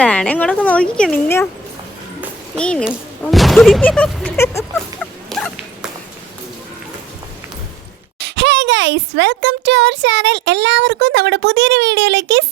വേണേ ഇങ്ങോട്ടൊക്കെ നോക്കിക്കോ മിന്നോ Meenu hey guys welcome to our channel എല്ലാവർക്കും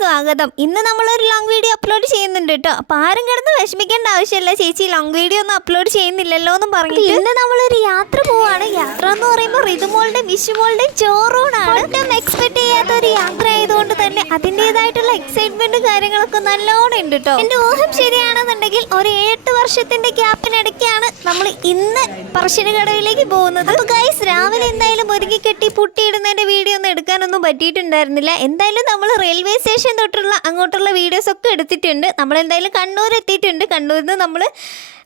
സ്വാഗതം. ഇന്ന് നമ്മളൊരു ലോങ് വീഡിയോ അപ്ലോഡ് ചെയ്യുന്നുണ്ട് കേട്ടോ. അപ്പോൾ ആരും കിടന്ന് വിഷമിക്കേണ്ട ആവശ്യമില്ല. ചേച്ചി ലോങ് വീഡിയോ ഒന്നും അപ്ലോഡ് ചെയ്യുന്നില്ലല്ലോ എന്നും പറഞ്ഞു ഇന്ന് നമ്മളൊരു യാത്ര പോവാണ്. യാത്ര എന്ന് പറയുമ്പോൾ റിതുമോളുടെയും വിഷുമോളുടെ ചോറൂണാണ് ഒട്ടും എക്സ്പെക്ട് ചെയ്യാത്ത ഒരു യാത്ര ആയതുകൊണ്ട് തന്നെ അതിന്റെതായിട്ടുള്ള എക്സൈറ്റ്മെന്റ് കാര്യങ്ങളൊക്കെ നല്ലോണം ഉണ്ട് കേട്ടോ. എന്റെ ഊഹം ശരിയാണെന്നുണ്ടെങ്കിൽ ഒരു എട്ട് വർഷത്തിന്റെ ഗ്യാപ്പിനിടയ്ക്കാണ് നമ്മൾ ഇന്ന് പറശ്ശിനി കടവിലേക്ക് പോകുന്നത്. ഗൈസ് രാവിലെ എന്തായാലും ഒരുങ്ങി കെട്ടി പുട്ടിയിടുന്നതിന്റെ വീഡിയോ ഒന്നും എടുക്കാനൊന്നും പറ്റിയിട്ടുണ്ടായിരുന്നില്ല. എന്തായാലും നമ്മൾ റെയിൽവേ സ്റ്റേഷൻ തൊട്ടുള്ള അങ്ങോട്ടുള്ള വീഡിയോസ് ഒക്കെ എടുത്തിട്ടുണ്ട്. നമ്മൾ എന്തായാലും കണ്ണൂർ എത്തിയിട്ടുണ്ട് കണ്ണൂരിൽ നിന്ന് നമ്മൾ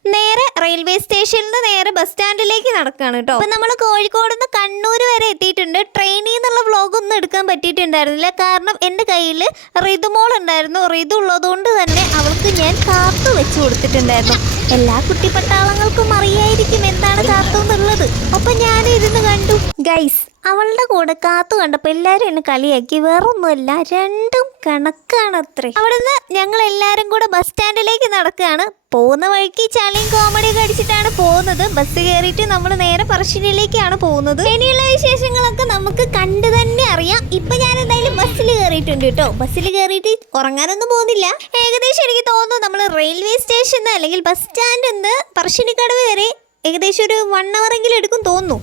നേരെ റെയിൽവേ സ്റ്റേഷനിൽ നിന്ന് നേരെ ബസ് സ്റ്റാൻഡിലേക്ക് നടക്കുകയാണ് കേട്ടോ. അപ്പം നമ്മൾ കോഴിക്കോട് നിന്ന് കണ്ണൂർ വരെ എത്തിയിട്ടുണ്ട്. ട്രെയിനിൽ നിന്നുള്ള വ്ളോഗ് ഒന്നും എടുക്കാൻ പറ്റിയിട്ടുണ്ടായിരുന്നില്ല. കാരണം എന്റെ കയ്യിൽ റിതുമോൾ ഉണ്ടായിരുന്നു. ഋതു ഉള്ളതുകൊണ്ട് തന്നെ അവൾക്ക് ഞാൻ കാത്തു വെച്ച് കൊടുത്തിട്ടുണ്ടായിരുന്നു. എല്ലാ കുട്ടിപ്പട്ടാളങ്ങൾക്കും അറിയായിരിക്കും എന്താണ് കാത്തു എന്നുള്ളത്. അപ്പം ഞാൻ ഇരുന്ന് കണ്ടു. ഗൈസ് അവളുടെ കൂടെ കാത്തു കണ്ടപ്പോൾ എല്ലാവരും എന്നെ കളിയാക്കി. വേറൊന്നുമല്ല രണ്ടും കണക്കാണത്രേ. അവിടുന്ന് ഞങ്ങൾ എല്ലാവരും കൂടെ ബസ് സ്റ്റാൻഡിലേക്ക് നടക്കുകയാണ് പോകുന്ന വഴിക്ക് ചളിയും കോമഡിയും കടിച്ചിട്ടാണ് പോകുന്നത്. ബസ് കയറിയിട്ട് നമ്മൾ നേരെ പറശ്ശിനിയിലേക്കാണ് പോകുന്നത്. ഇനിയുള്ള വിശേഷങ്ങളൊക്കെ നമുക്ക് കണ്ടു തന്നെ അറിയാം. ഇപ്പൊ ഞാൻ എന്തായാലും ബസ്സിൽ കയറിയിട്ടുണ്ട് കേട്ടോ. ബസ്സിൽ കയറിയിട്ട് ഉറങ്ങാനൊന്നും പോകുന്നില്ല. ഏകദേശം എനിക്ക് തോന്നുന്നു നമ്മൾ റെയിൽവേ സ്റ്റേഷൻ അല്ലെങ്കിൽ ബസ് സ്റ്റാൻഡ് നിന്ന് പറശ്ശിനിക്കടവ് വരെ ഏകദേശം ഒരു വൺ അവർ എങ്കിലും എടുക്കും തോന്നുന്നു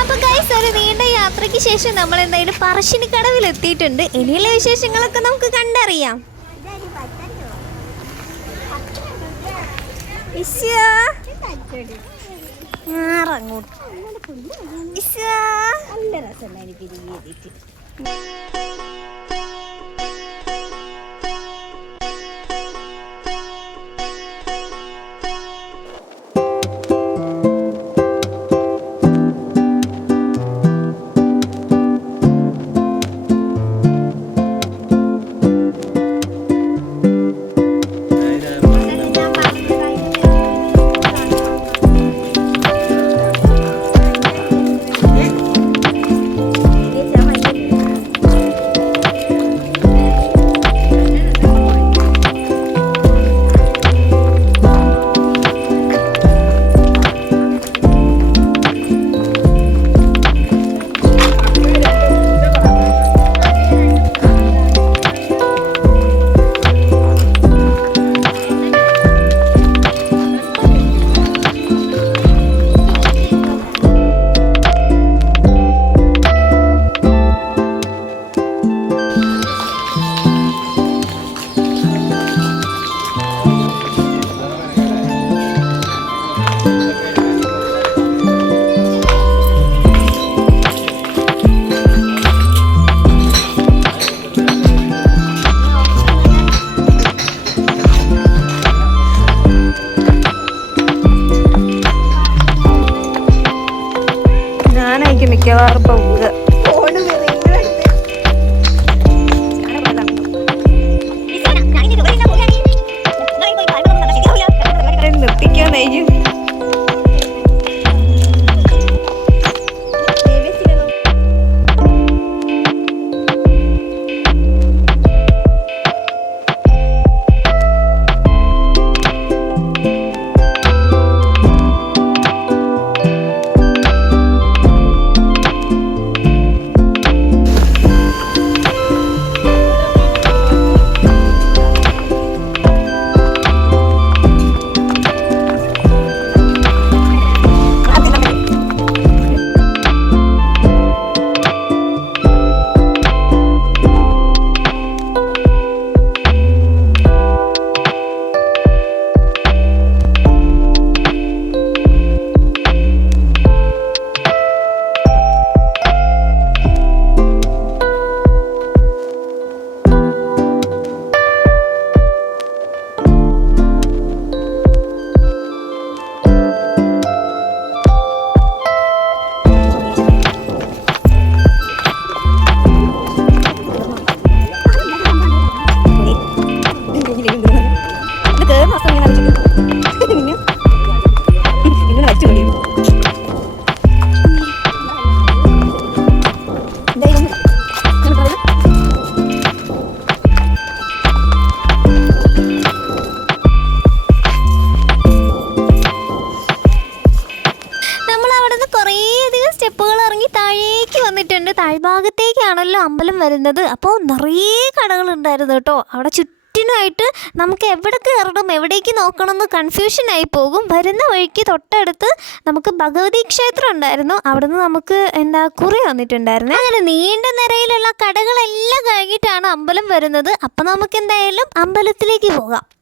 അപ്പൊ ഗൈസ് ഒരു നീണ്ട യാത്രയ്ക്ക് ശേഷം നമ്മൾ എന്തായാലും പറശ്ശിനി കടവിൽ എത്തിയിട്ടുണ്ട് ഇനിയുള്ള വിശേഷങ്ങളൊക്കെ നമുക്ക് കണ്ടറിയാം ഇശ്ശാ. മാറങ്ങോട്ട്. ഇശ്ശാ. വരുന്നത് അപ്പോൾ നിറയെ കടകളുണ്ടായിരുന്നു കേട്ടോ. അവിടെ ചുറ്റിനുമായിട്ട് നമുക്ക് എവിടെ കയറണം എവിടേക്ക് നോക്കണം എന്ന് കൺഫ്യൂഷനായി പോകും. വരുന്ന വഴിക്ക് തൊട്ടടുത്ത് നമുക്ക് ഭഗവതി ക്ഷേത്രം ഉണ്ടായിരുന്നു. അവിടുന്ന് നമുക്ക് എന്താ കുറി വന്നിട്ടുണ്ടായിരുന്നു. അങ്ങനെ നീണ്ട നിരയിലുള്ള കടകളെല്ലാം കഴിഞ്ഞിട്ടാണ് അമ്പലം വരുന്നത്. അപ്പം നമുക്ക് എന്തായാലും അമ്പലത്തിലേക്ക് പോകാം.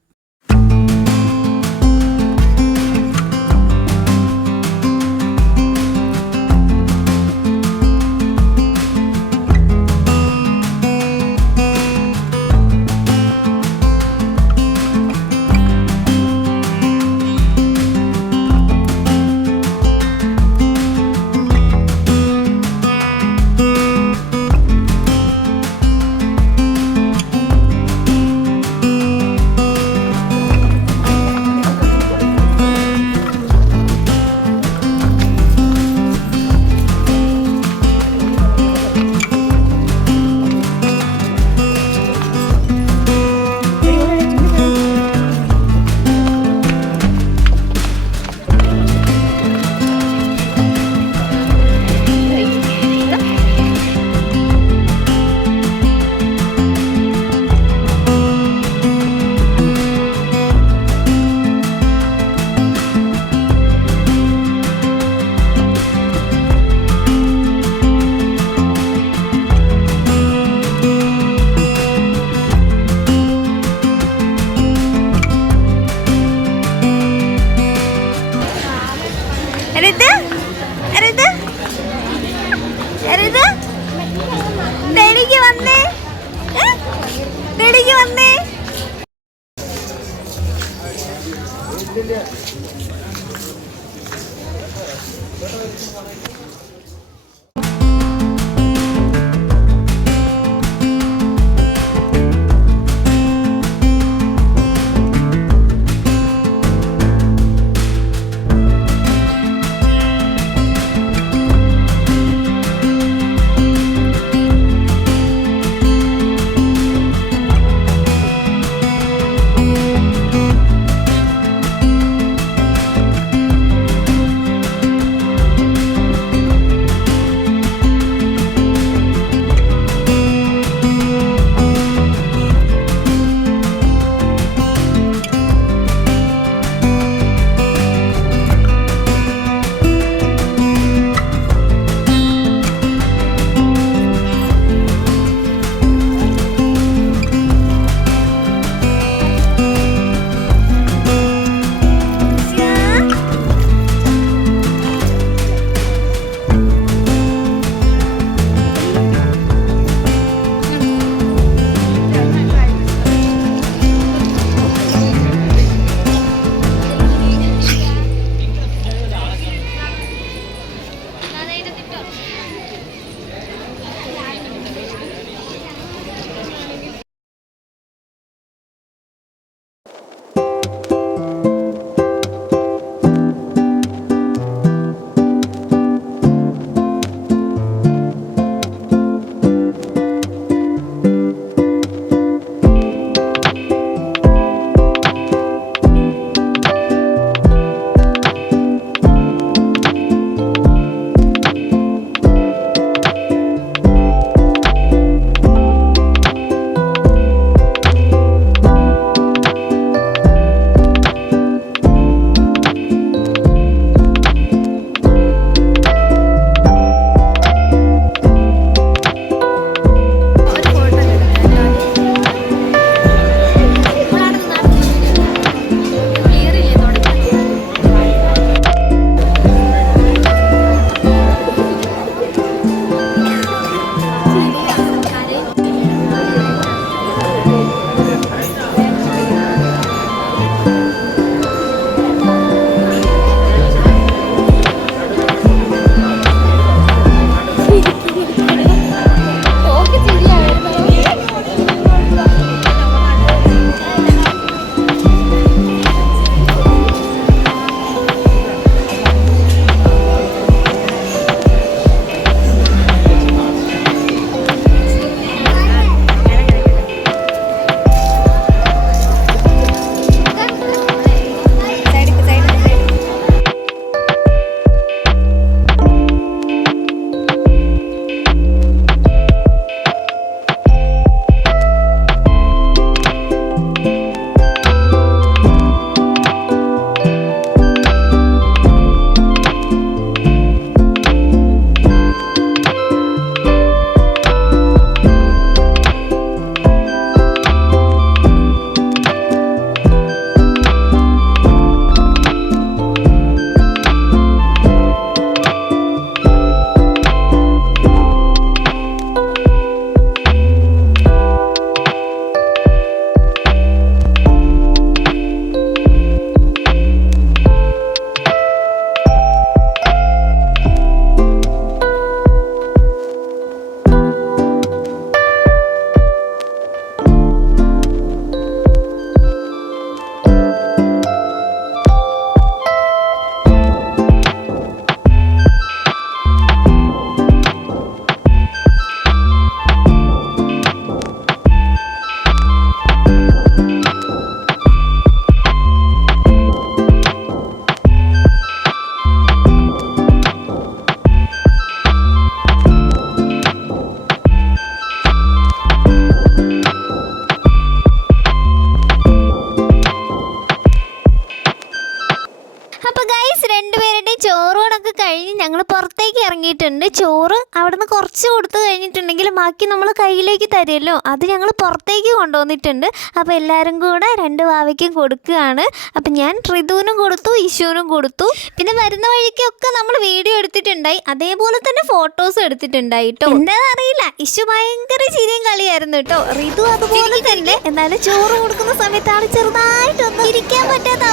ഞങ്ങൾ പുറത്തേക്ക് ഇറങ്ങിയിട്ടുണ്ട്. ചോറ് അവിടുന്ന് കുറച്ച് കൊടുത്തു കഴിഞ്ഞിട്ടുണ്ടെങ്കിൽ ബാക്കി നമ്മൾ കയ്യിലേക്ക് തരുമല്ലോ അത് ഞങ്ങൾ പുറത്തേക്ക് കൊണ്ടുവന്നിട്ടുണ്ട്. അപ്പോൾ എല്ലാവരും കൂടെ രണ്ട് വാവയ്ക്കും കൊടുക്കുകയാണ്. അപ്പം ഞാൻ ഋതുവിനും കൊടുത്തു ഇഷുവിനും കൊടുത്തു. പിന്നെ വരുന്ന വഴിക്കൊക്കെ നമ്മൾ വീഡിയോ എടുത്തിട്ടുണ്ടായി. അതേപോലെ തന്നെ ഫോട്ടോസ് എടുത്തിട്ടുണ്ടായി കേട്ടോ എന്താണെന്ന് അറിയില്ല ഇഷു ഭയങ്കര ചിരിയും കളിയായിരുന്നു കേട്ടോ ഋതു അതുപോലെ തന്നെ. എന്നാലും ചോറ് കൊടുക്കുന്ന സമയത്താണ് ചെറുതായിട്ടൊന്നും ഇരിക്കാൻ പറ്റാത്ത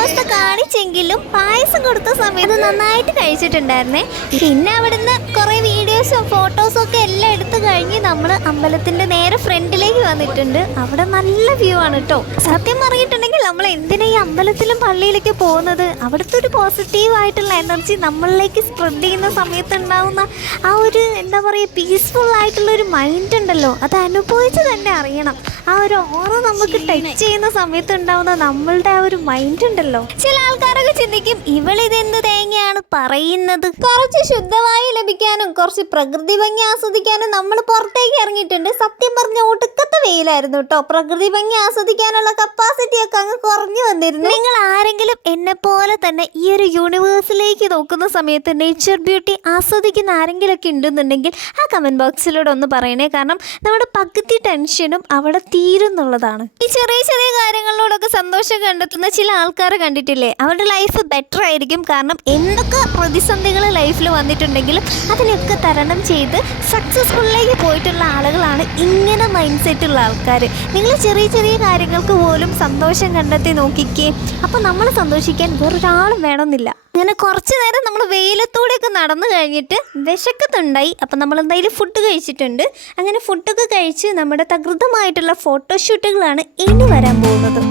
അവസ്ഥ പായസം കൊടുത്ത സമയത്ത് നന്നായിട്ട് കഴിച്ചിട്ടുണ്ടായിരുന്നേ. പിന്നെ അവിടുന്ന് കുറെ വീഡിയോസും ഫോട്ടോസും ഫോട്ടോസൊക്കെ എല്ലാം എടുത്തു കഴിഞ്ഞ് നമ്മൾ അമ്പലത്തിന്റെ നേരെ ഫ്രണ്ടിലേക്ക് വന്നിട്ടുണ്ട്. അവിടെ നല്ല വ്യൂ ആണ് കേട്ടോ സത്യം പറഞ്ഞിട്ടുണ്ടെങ്കിൽ നമ്മൾ എന്തിനാ ഈ അമ്പലത്തിലും പള്ളിയിലൊക്കെ പോകുന്നത്? അവിടുത്തെ ഒരു പോസിറ്റീവ് ആയിട്ടുള്ള എനർജി നമ്മളിലേക്ക് സ്പ്രെഡ് ചെയ്യുന്ന സമയത്ത് ഉണ്ടാവുന്ന ആ ഒരു എന്താ പറയുക പീസ്ഫുൾ ആയിട്ടുള്ള ഒരു മൈൻഡ് ഉണ്ടല്ലോ. അത് അനുഭവിച്ച് തന്നെ അറിയണം. ആ ഒരു ഓറ നമുക്ക് ടച്ച് ചെയ്യുന്ന സമയത്ത് ഉണ്ടാവുന്ന നമ്മളുടെ ആ ഒരു മൈൻഡ് ഉണ്ടല്ലോ. ചില ആൾക്കാരൊക്കെ ചിന്തിക്കും ഇവളിതെന്ത് തേങ്ങയാണ് പറയുന്നത്? കുറച്ച് ശുദ്ധമായി ലഭിക്കാനും കുറച്ച് പ്രകൃതി ഭംഗി ആസ്വദിക്കാനും നമ്മൾ പുറത്തേക്ക് ഇറങ്ങിയിട്ടുണ്ട്. സത്യം പറഞ്ഞ ഒടുക്കത്തെ വെയിലായിരുന്നു കേട്ടോ. പ്രകൃതി ഭംഗി ആസ്വദിക്കാനുള്ള കപ്പാസിറ്റി ഒക്കെ അങ്ങ് കുറഞ്ഞു വന്നിരുന്നു. നിങ്ങൾ ആരെങ്കിലും എന്നെ പോലെ തന്നെ ഈ ഒരു യൂണിവേഴ്സിലേക്ക് നോക്കുന്ന സമയത്ത് നേച്ചർ ബ്യൂട്ടി ആസ്വദിക്കുന്ന ആരെങ്കിലും ഒക്കെ ഉണ്ടെന്നുണ്ടെങ്കിൽ ആ കമന്റ് ബോക്സിലൂടെ ഒന്ന് പറയണേ. കാരണം നമ്മുടെ പകുതി ടെൻഷനും അവിടെ തീരുന്നുള്ളതാണ്. ഈ ചെറിയ ചെറിയ കാര്യങ്ങളിലൂടെയൊക്കെ സന്തോഷം കണ്ടെത്തുന്ന ചില ആൾക്കാരെ കണ്ടിട്ടില്ലേ? അവരുടെ ലൈഫ് ബെറ്റർ ആയിരിക്കും. കാരണം എന്തൊക്കെ പ്രതിസന്ധികൾ ലൈഫിൽ വന്നിട്ടുണ്ടെങ്കിലും അതിനൊക്കെ തരണം ചെയ്ത് സക്സസ്ഫുള്ളിലേക്ക് പോയിട്ടുള്ള ആളുകളാണ് ഇങ്ങനെ മൈൻഡ് സെറ്റുള്ള ആൾക്കാർ നിങ്ങൾ ചെറിയ ചെറിയ കാര്യങ്ങൾക്ക് പോലും സന്തോഷം കണ്ടെത്തി നോക്കിക്കേ. അപ്പോൾ നമ്മൾ സന്തോഷിക്കാൻ വേറൊരാളും വേണമെന്നില്ല. അങ്ങനെ കുറച്ച് നേരം നമ്മൾ വെയിലത്തൂടെയൊക്കെ നടന്നു കഴിഞ്ഞിട്ട് വിശക്കത്തുണ്ടായി അപ്പം നമ്മൾ എന്തായാലും ഫുഡ് കഴിച്ചിട്ടുണ്ട്. അങ്ങനെ ഫുഡൊക്കെ കഴിച്ച് നമ്മുടെ തകൃതമായിട്ടുള്ള ഫോട്ടോഷൂട്ടുകളാണ് ഇനി വരാൻ പോകുന്നത്.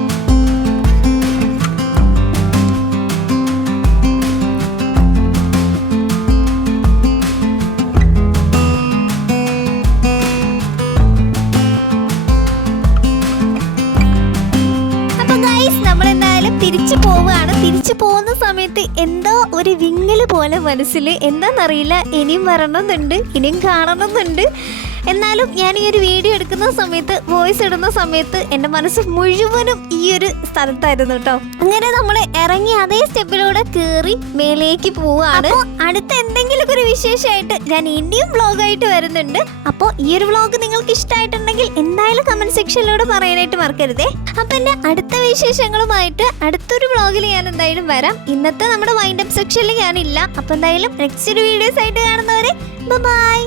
പോലെ മനസ്സിൽ എന്താണെന്നറിയില്ല ഇനിയും വരണമെന്നുണ്ട്. ഇനിയും കാണണമെന്നുണ്ട്. എന്നാലും ഞാൻ ഈ ഒരു വീഡിയോ എടുക്കുന്ന സമയത്ത് വോയിസ് ഇടുന്ന സമയത്ത് എന്റെ മനസ്സ് മുഴുവനും ഈ ഒരു സ്ഥലത്തായിരുന്നു കേട്ടോ അങ്ങനെ നമ്മൾ ഇറങ്ങി അതേ സ്റ്റെപ്പിലൂടെ കയറി മേലേക്ക് പോവാണ്. അടുത്ത എന്തെങ്കിലും ഒരു വിശേഷമായിട്ട് ഞാൻ ഇനിയും വ്ളോഗായിട്ട് വരുന്നുണ്ട്. അപ്പോൾ ഈ ഒരു വ്ളോഗ് നിങ്ങൾക്ക് ഇഷ്ടമായിട്ടുണ്ടെങ്കിൽ എന്തായാലും കമന്റ് സെക്ഷനിലൂടെ പറയാനായിട്ട് മറക്കരുതേ. അപ്പം എന്റെ അടുത്ത വിശേഷങ്ങളുമായിട്ട് അടുത്തൊരു വ്ളോഗിൽ ഞാൻ എന്തായാലും വരാം. ഇന്നത്തെ നമ്മുടെ വൈൻഡപ്പ് സെക്ഷനിൽ ഞാനില്ല. അപ്പം എന്തായാലും നെക്സ്റ്റ് ഒരു വീഡിയോസ് ആയിട്ട് കാണുന്നവരെ ബൈ